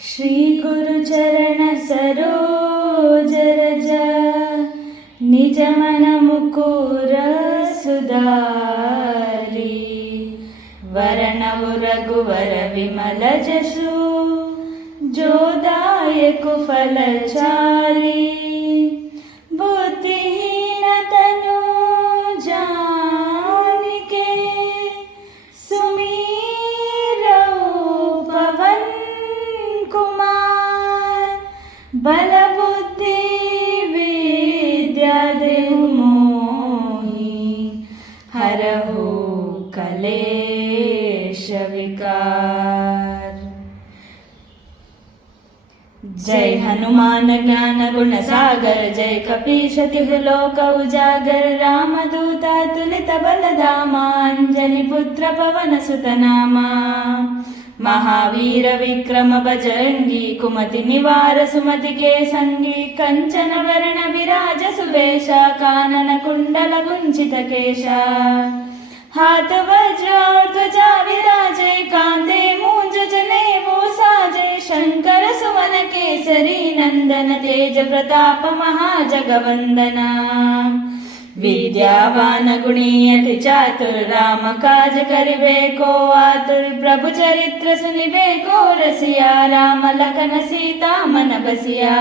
श्री गुरु चरण सरोज रज निज मन मुकुर सुधारी वरनवु रघुवर विमल जसु जो दायक फल चाली बुद्धिहीन तनु जानिके पवन कुमार बल बुद्धि विद्या देहु मोहि हरहु कलेश विकार। जय हनुमान ज्ञान गुण सागर जय कपीश तिहु लोक उजागर रामदूत अतुलित बल धामा अंजनी पुत्र पवन सुत नामा महावीर विक्रम बजरंगी कुमति निवार सुमति के संगी कंचन वरण विराज सुवेश कानन कुंडल कुंचित केशा हाथ वज्र और ध्वजा विराजे कांधे मूंज जनेऊ साजे शंकर सुवन केसरी नंदन तेज प्रताप महाजगवंदना विद्यावान गुणी अति चातुर राम काज करिबे को आतुर प्रभु चरित्र सुनिबे को रसिया राम लखन सीता मन बसिया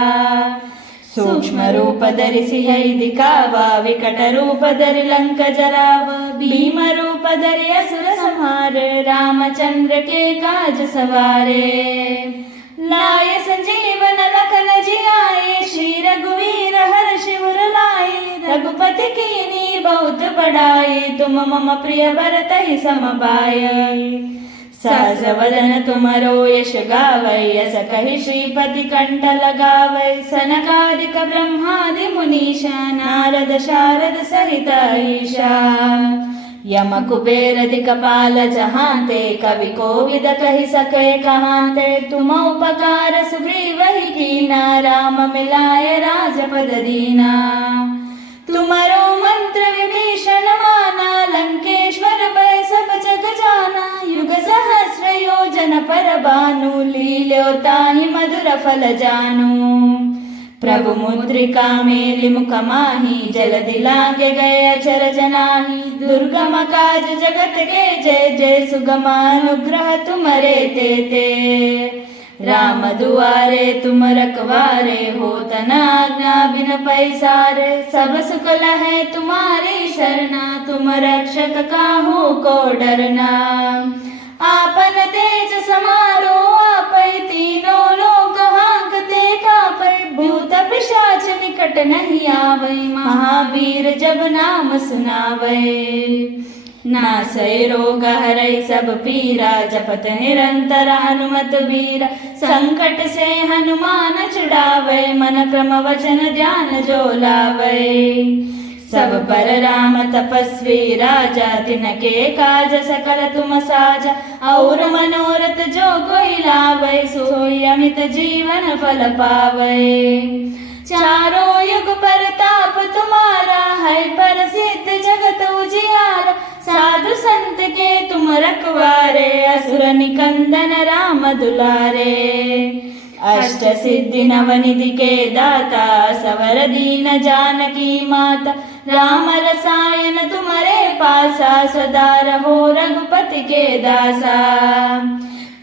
सूक्ष्म रूप धरि सिंह दिखावा विकट रूप धरि लंक जरावा भीम रूप धरि असुर संहार रामचंद्र के काज सवारे लाय संजीवन लखन जियाए श्री रघुवीर हर्ष उर लाए रघुपति कीनी बहुत बड़ाई तुम मम प्रिय भरत ही सम पाई सहस वदन तुमरो यश गावै यस कहि श्रीपति कंठ लगावै सनकादिक ब्रह्मादि मुनीषा नारद शारद सहित ईशा यम कुबेर दिक्पाल जहांते कवि कोविद कहि सके कहांते तुम उपकार सुग्रीव ही कीना राम मिलाए राजपद दीना तुमरो मंत्र विभीषण माना लंकेश्वर भय सब जग जाना युग सहस्र योजन पर भानु लील्यो ताहि मधुर फल जानू प्रभु मुद्रिका मेलि मुख माही जलधि लांघे गए अचर जनाही दुर्गम काज जगत के जय जय सुगम अनुग्रह तुम्हारे तेते राम दुआरे तुम रखवारे हो तनाज्ञा बिन पैसारे सब सुख लहै तुम्हारी शरणा तुम रक्षक काहू को डरना आपन तेज समारो आपै तीनों लोक हांकते कापै भूत पिशाच निकट नहीं आवै महावीर जब नाम सुनावै नासै रोग हरै सब पीरा जपत निरंतर हनुमत बीरा संकट से हनुमान छुड़ावै मन क्रम वचन ध्यान जो लावै सब पर राम तपस्वी राजा तिनके काज सकल तुम साजा और मनोरथ जो कोई लावै सोई अमित जीवन फल पावै चारों युग परताप तुम्हारा है प्रसिद्ध जगत उजियारा साधु संत के तुम रखवारे असुर निकंदन राम दुलारे अष्ट सिद्धि नवनिधि के दाता सवर दीन जानकी माता राम रसायन तुम्हारे पासा सदा रहो रघुपति के दासा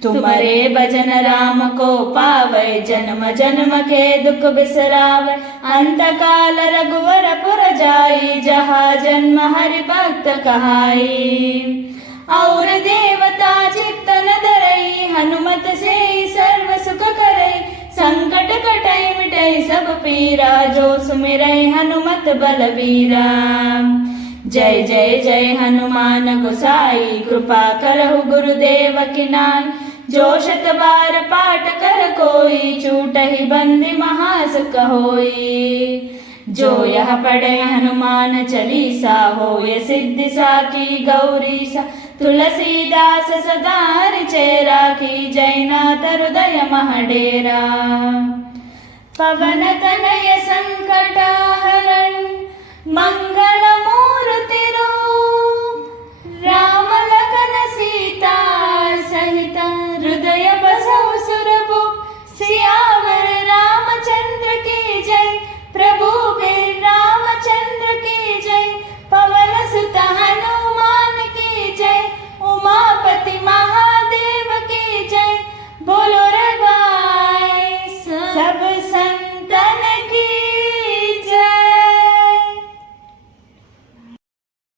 तुम्हारे भजन राम को पावै जन्म जन्म के दुख बिसरावै अंत काल रघुवर पुर जाई जहाँ जन्म हरि भक्त कहाई और देवता चित्तन धरई हनुमत से सर्व सुख करई संकट कटई मिटई सब पीरा जो सुमिरै हनुमत बलबीरा जय जय जय हनुमान गोसाई कृपा करहु गुरुदेव की नाई जो शत बार पाठ कर कोई छूटहि बंदी महासुख होई जो यह पढ़े हनुमान चालीसा होय सिद्धि साखी गौरीसा तुलसीदास सदा हरिचय राखी जयनाथ हृदय महडेरा पवन तनय संकट हरण मंगल मूर्ति रूप राम लखन सीता सहित हृदय बसहु सुरभूप सब